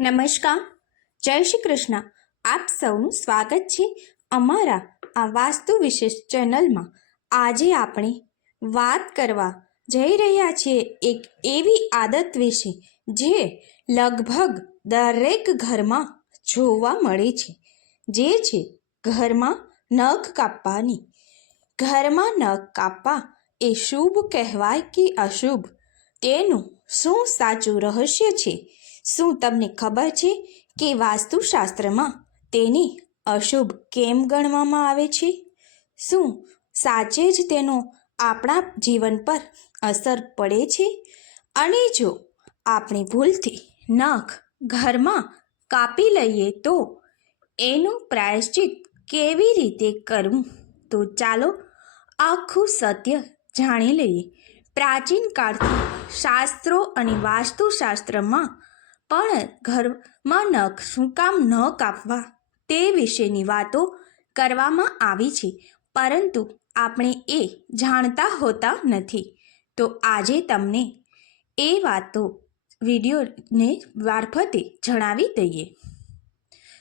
નમસ્કાર. જય શ્રી કૃષ્ણ. આપ સૌનું સ્વાગત છે અમારા આ વાસ્તુ વિશેષ ચેનલમાં. આજે આપણે વાત કરવા જઈ રહ્યા છીએ એક એવી આદત વિશે જે લગભગ દરેક ઘરમાં જોવા મળે છે. જે છે ઘરમાં નખ કાપવાની. ઘરમાં નખ કાપવા એ શુભ કહેવાય કે અશુભ? તેનું શું સાચું રહસ્ય છે? શું તમને ખબર છે કે વાસ્તુશાસ્ત્રમાં તેને અશુભ કેમ ગણવામાં આવે છે? શું સાચે જ તેનો આપણા જીવન પર અસર પડે છે? અને જો આપણે ભૂલથી નખ ઘરમાં કાપી લઈએ તો એનું પ્રાયશ્ચિત કેવી રીતે કરવું? તો ચાલો આખું સત્ય જાણી લઈએ. પ્રાચીન કાળથી શાસ્ત્રો અને વાસ્તુશાસ્ત્રમાં પણ ઘરમાં નખ શું કામ ન કાપવા તે વિશેની વાતો કરવામાં આવી છે. પરંતુ આપણે એ જાણતા હોતા નથી. તો આજે તમને એ વાતો વિડીયોને મારફતે જણાવી દઈએ.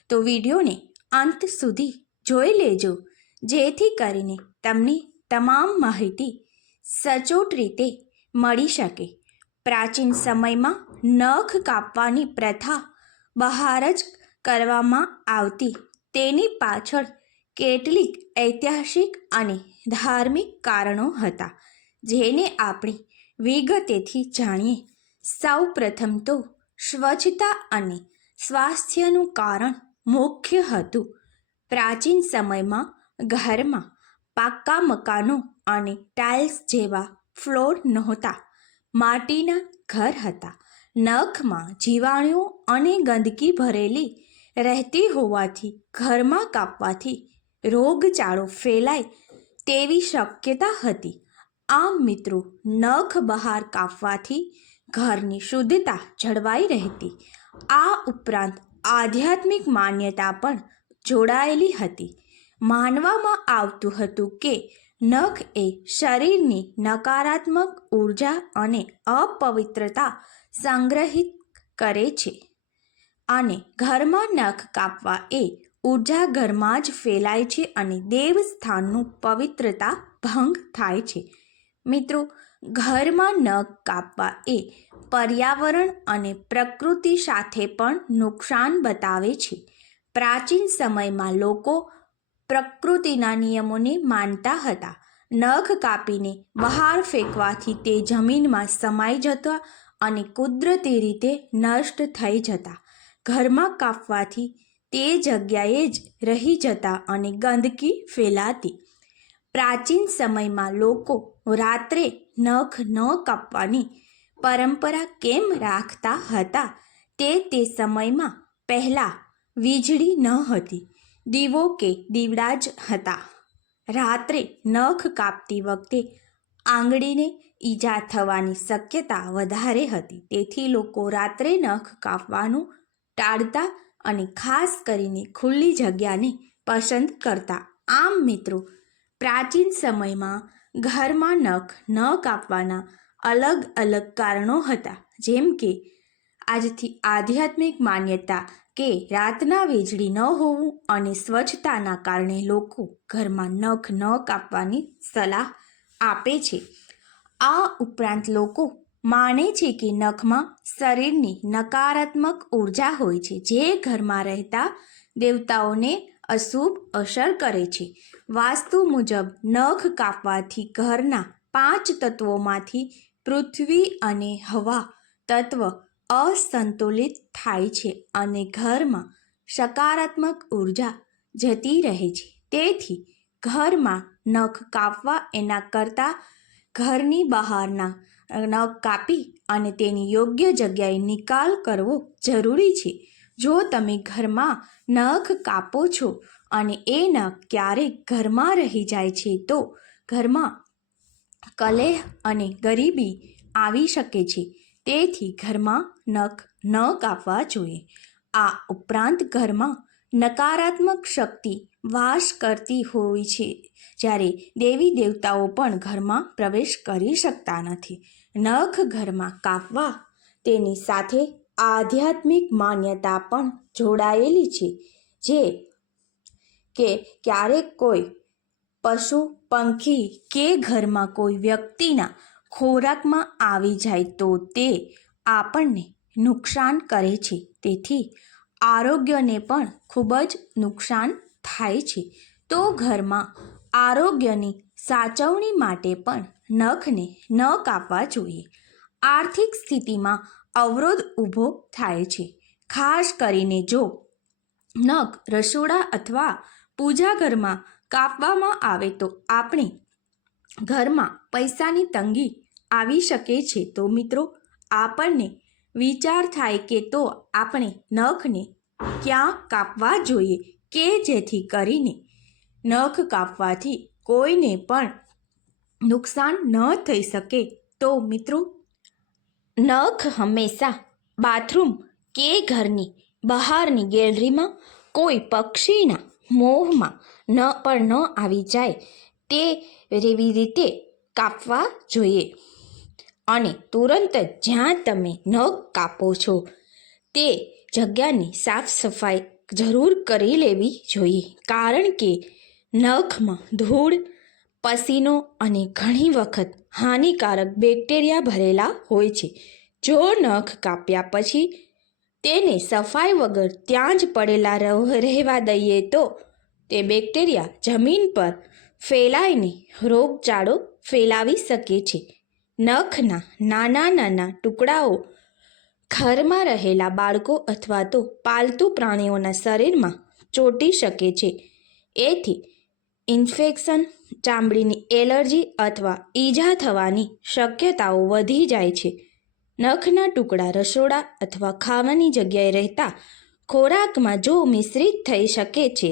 તો વિડીયોને અંત સુધી જોઈ લેજો. જેથી કરીને તમને તમામ માહિતી સચોટ રીતે મળી શકે. પ્રાચીન સમયમાં નખ કાપવાની પ્રથા બહાર જ કરવામાં આવતી. તેની પાછળ કેટલીક ઐતિહાસિક અને ધાર્મિક કારણો હતા, જેને આપણે વિગતેથી જાણીએ. સૌ પ્રથમ તો સ્વચ્છતા અને સ્વાસ્થ્યનું કારણ મુખ્ય હતું. પ્રાચીન સમયમાં ઘરમાં પાક્કા મકાનો અને ટાઇલ્સ જેવા ફ્લોર નહોતા. માટીના ઘર હતા. નખમાં જીવાણુ અને ગંદકી ભરેલી રહેતી હોવાથી, ઘરમાં કાપવાથી રોગચાળો ફેલાય તેવી શક્યતા હતી. આમ મિત્રો, નખ બહાર કાપવાથી ઘરની શુદ્ધતા જળવાઈ રહેતી. આ ઉપરાંત આધ્યાત્મિક માન્યતા પણ જોડાયેલી હતી. માનવામાં આવતું હતું કે, નખ એ શરીરની નકારાત્મક ઊર્જા અને અપવિત્રતા સંગ્રહિત કરે છે. અને ઘરમાં નખ કાપવા એ ઊર્જા ઘરમાં જ ફેલાય છે અને દેવસ્થાનનું પવિત્રતા ભંગ થાય છે. મિત્રો, ઘરમાં નખ કાપવા એ પર્યાવરણ અને પ્રકૃતિ સાથે પણ નુકસાન બતાવે છે. પ્રાચીન સમયમાં લોકો પ્રકૃતિના નિયમોને માનતા હતા. નખ કાપીને બહાર ફેંકવાથી તે જમીનમાં સમાઈ જતા અને કુદરતી રીતે નષ્ટ થઈ જતા. ઘરમાં કાપવાથી તે જગ્યાએ જ રહી જતા અને ગંદકી ફેલાતી. પ્રાચીન સમયમાં લોકો રાત્રે નખ ન કાપવાની પરંપરા કેમ રાખતા હતા તે તે સમયમાં પહેલાં વીજળી ન હતી. દીવો કે દીવડા જ હતા. રાત્રે નખ કાપતી વખતે આંગળીને ઈજા થવાની શક્યતા વધારે હતી. તેથી લોકો રાત્રે નખ કાપવાનું ટાળતા અને ખાસ કરીને ખુલ્લી જગ્યાને પસંદ કરતા. આમ મિત્રો, પ્રાચીન સમયમાં ઘરમાં નખ ન કાપવાના અલગ અલગ કારણો હતા. જેમ કે, આજથી આધ્યાત્મિક માન્યતા કે રાતના વીજળી ન હોવું અને સ્વચ્છતાના કારણે લોકો ઘરમાં નખ ન કાપવાની સલાહ આપે છે. આ ઉપરાંત લોકો માને છે કે નખમાં શરીરની નકારાત્મક ઊર્જા હોય છે, જે ઘરમાં રહેતા દેવતાઓને અશુભ અસર કરે છે. વાસ્તુ મુજબ, નખ કાપવાથી ઘરના પાંચ તત્વોમાંથી પૃથ્વી અને હવા તત્વ અસંતુલિત થાય છે અને ઘરમાં સકારાત્મક ઊર્જા જતી રહે છે. તેથી ઘરમાં નખ કાપવા એના કરતાં ઘરની બહારના નખ કાપી અને તેની યોગ્ય જગ્યાએ નિકાલ કરવો જરૂરી છે. જો તમે ઘરમાં નખ કાપો છો અને એ નખ ક્યારેક ઘરમાં રહી જાય છે, તો ઘરમાં કલેહ અને ગરીબી આવી શકે છે. તેથી ઘરમાં નખ ન કાપવા જોઈએ. આ ઉપરાંત ઘરમાં નકારાત્મક શક્તિ વાસ કરતી હોય છે, જ્યારે દેવી દેવતાઓ પણ ઘરમાં પ્રવેશ કરી શકતા નથી. નખ ઘરમાં કાપવા તેની સાથે આધ્યાત્મિક માન્યતા પણ જોડાયેલી છે, જે કે ક્યારેક કોઈ પશુ, પંખી કે ઘરમાં કોઈ વ્યક્તિના ખોરાકમાં આવી જાય તો તે આપણને નુકસાન કરે છે. તેથી આરોગ્યને પણ ખૂબ જ નુકસાન થાય છે, તો ઘરમાં આરોગ્યની સાચવણી માટે પણ નખને ન કાપવા જોઈએ. આર્થિક સ્થિતિમાં અવરોધ ઊભો થાય છે. ખાસ કરીને જો નખ રસોડા અથવા પૂજા ઘરમાં કાપવામાં આવે તો આપણે ઘરમાં પૈસાની તંગી આવી શકે છે. તો મિત્રો, આપણને વિચાર થાય કે તો આપણે નખને ક્યાં કાપવા જોઈએ? કે જેથી કરીને નખ કાપવાથી કોઈને પણ નુકસાન ન થઈ શકે. તો મિત્રો, નખ હંમેશા બાથરૂમ કે ઘરની બહારની ગેલેરીમાં કોઈ પક્ષીના મોહમાં ન પણ ન આવી જાય તે એવી રીતે કાપવા જોઈએ. અને તુરંત જ જ્યાં તમે નખ કાપો છો તે જગ્યાની સાફ સફાઈ જરૂર કરી લેવી જોઈએ. કારણ કે નખમાં ધૂળ, પસીનો અને ઘણી વખત હાનિકારક બેક્ટેરિયા ભરેલા હોય છે. જો નખ કાપ્યા પછી તેને સફાઈ વગર ત્યાં જ પડેલા રહ- રહેવા દઈએ તો તે બેક્ટેરિયા જમીન પર ફેલાઈને રોગચાળો ફેલાવી શકે છે. નખના નાના નાના ટુકડાઓ ઘરમાં રહેલા બાળકો અથવા તો પાલતુ પ્રાણીઓના શરીરમાં ચોંટી શકે છે. એથી ઇન્ફેક્શન, ચામડીની એલર્જી અથવા ઈજા થવાની શક્યતાઓ વધી જાય છે. નખના ટુકડા રસોડા અથવા ખાવાની જગ્યાએ રહેતા ખોરાકમાં જો મિશ્રિત થઈ શકે છે,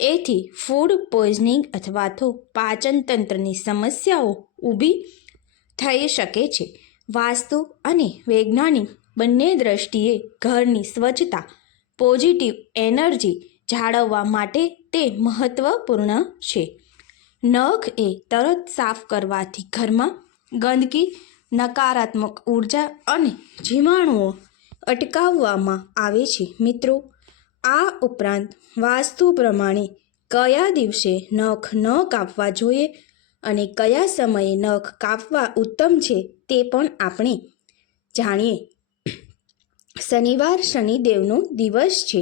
એથી ફૂડ પોઈઝનિંગ અથવા તો પાચનતંત્રની સમસ્યાઓ ઊભી થઈ શકે છે. વાસ્તુ અને વૈજ્ઞાનિક બંને દ્રષ્ટિએ ઘરની સ્વચ્છતા, પોઝિટિવ એનર્જી જાળવવા માટે તે મહત્વપૂર્ણ છે. નખ એ તરત સાફ કરવાથી ઘરમાં ગંદકી, નકારાત્મક ઊર્જા અને જીવાણુઓ અટકાવવામાં આવે છે. મિત્રો, આ ઉપરાંત વાસ્તુ પ્રમાણે કયા દિવસે નખ ન કાપવા જોઈએ અને કયા સમયે નખ કાપવા ઉત્તમ છે તે પણ આપણે જાણીએ. શનિવાર શનિદેવનો દિવસ છે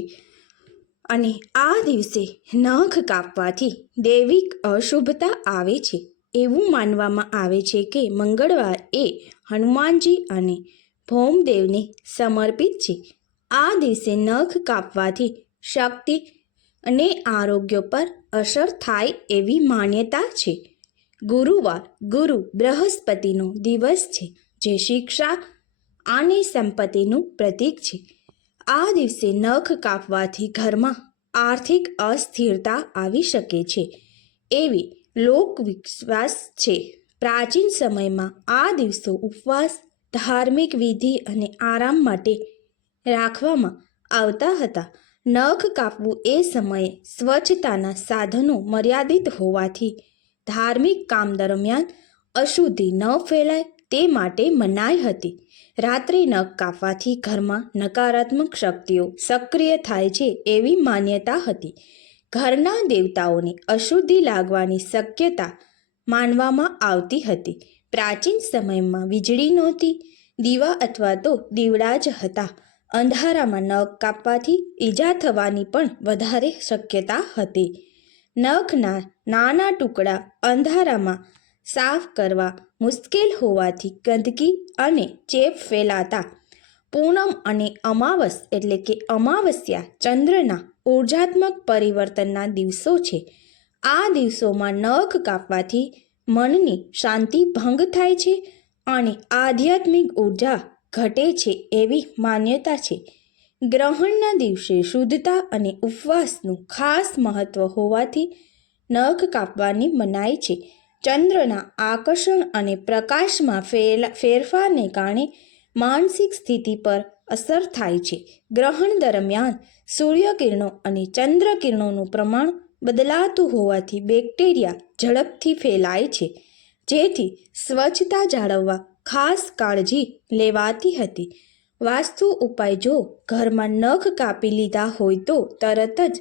અને આ દિવસે નખ કાપવાથી દૈવિક અશુભતા આવે છે. એવું માનવામાં આવે છે કે મંગળવાર એ હનુમાનજી અને ભૌમદેવને સમર્પિત છે. આ દિવસે નખ કાપવાથી શક્તિ અને આરોગ્ય પર અસર થાય એવી માન્યતા છે. ગુરુવાર ગુરુ બૃહસ્પતિનો દિવસ છે, જે શિક્ષા અને સંપત્તિનું પ્રતીક છે. આ દિવસે નખ કાપવાથી ઘરમાં આર્થિક અસ્થિરતા આવી શકે છે. એવી લોકવિશ્વાસ છે. પ્રાચીન સમયમાં આ દિવસો ઉપવાસ, ધાર્મિક વિધિ અને આરામ માટે રાખવામાં આવતા હતા. નખ કાપવું એ સમયે સ્વચ્છતાના સાધનો મર્યાદિત હોવાથી ધાર્મિક કામ દરમિયાન અશુદ્ધિ ન ફેલાય તે માટે મનાઈ હતી. રાત્રે નખ કાપવાથી ઘરમાં નકારાત્મક શક્તિઓ સક્રિય થાય છે એવી માન્યતા હતી. ઘરના દેવતાઓને અશુદ્ધિ લાગવાની શક્યતા માનવામાં આવતી હતી. પ્રાચીન સમયમાં વીજળી નહોતી, દીવા અથવા તો દીવડા જ હતા. અંધારામાં નખ કાપવાથી ઈજા થવાની પણ વધારે શક્યતા હતી. નખના નાના ટુકડા અંધારામાં સાફ કરવા મુશ્કેલ હોવાથી ગંદકી અને ચેપ ફેલાતા. પૂનમ અને અમાવસ એટલે કે અમાવસ્યા ચંદ્રના ઉર્જાત્મક પરિવર્તનના દિવસો છે. આ દિવસોમાં નખ કાપવાથી મનની શાંતિ ભંગ થાય છે અને આધ્યાત્મિક ઊર્જા ઘટે છે એવી માન્યતા છે. ગ્રહણના દિવસે શુદ્ધતા અને ઉપવાસનું ખાસ મહત્વ હોવાથી નખ કાપવાની મનાય છે. ચંદ્રના આકર્ષણ અને પ્રકાશમાં ફેરફારને કારણે માનસિક સ્થિતિ પર અસર થાય છે. ગ્રહણ દરમિયાન સૂર્યકિરણો અને ચંદ્રકિરણોનું પ્રમાણ બદલાતું હોવાથી બેક્ટેરિયા ઝડપથી ફેલાય છે, જેથી સ્વચ્છતા જાળવવા ખાસ કાળજી લેવાતી હતી. વાસ્તુ ઉપાય જો ઘરમાં નખ કાપી લીધા હોય તો તરત જ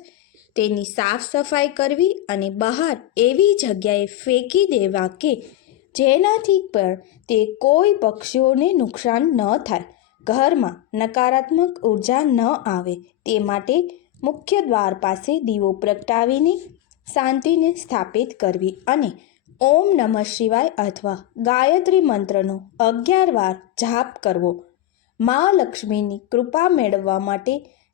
તેની સાફ સફાઈ કરવી અને બહાર એવી જગ્યાએ ફેંકી દેવા કે જેનાથી પણ તે કોઈ પક્ષીઓને નુકસાન ન થાય. ઘરમાં નકારાત્મક ઊર્જા ન આવે તે માટે મુખ્ય દ્વાર પાસે દીવો પ્રગટાવીને શાંતિને સ્થાપિત કરવી અને ઓમ નમઃ શિવાય અથવા ગાયત્રી મંત્રનો અગિયાર વાર જાપ કરવો. મા લક્ષ્મીની કૃપા મેળવવા માટે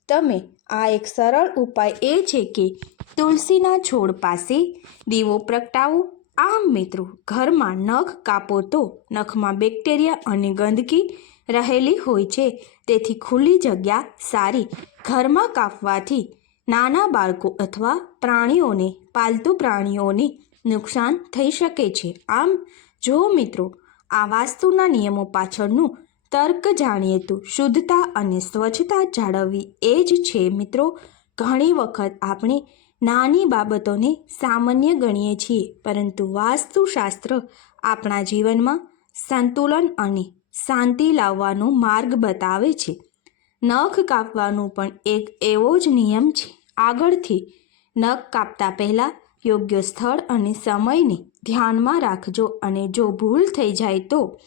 તમે આ એક સરળ ઉપાય એ છે કે તુલસીના છોડ પાસે દીવો પ્રગટાવો. આમ મિત્રો, ઘરમાં નખ કાપો તો નખમાં બેક્ટેરિયા અને ગંદકી રહેલી હોય છે. તેથી ખુલ્લી જગ્યા સારી ઘરમાં કાપવાથી નાના બાળકો અથવા પ્રાણીઓને, પાલતુ પ્રાણીઓને નુકસાન થઈ શકે છે. આમ, જો મિત્રો, આ વાસ્તુના નિયમો પાછળનું તર્ક જાણીએ તો શુદ્ધતા અને સ્વચ્છતા જાળવવી એ જ છે મિત્રો. ઘણી વખત આપણે નાની બાબતોને સામાન્ય ગણીએ છીએ, પરંતુ વાસ્તુશાસ્ત્ર આપણા જીવનમાં સંતુલન અને શાંતિ લાવવાનો માર્ગ બતાવે છે. નખ કાપવાનું પણ એક એવો જ નિયમ છે. આગળથી નખ કાપતા પહેલાં યોગ્ય સ્થળ અને સમયને ધ્યાનમાં રાખજો અને જો ભૂલ થઈ જાય તો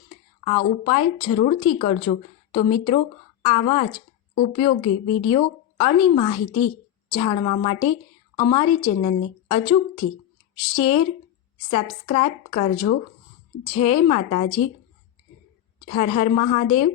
આ ઉપાય જરૂરથી કરજો. તો મિત્રો, આવા જ ઉપયોગી વીડિયો અને માહિતી જાણવા માટે અમારી ચેનલને અચૂકથી શેર સબસ્ક્રાઈબ કરજો. જય માતાજી. હર હર મહાદેવ.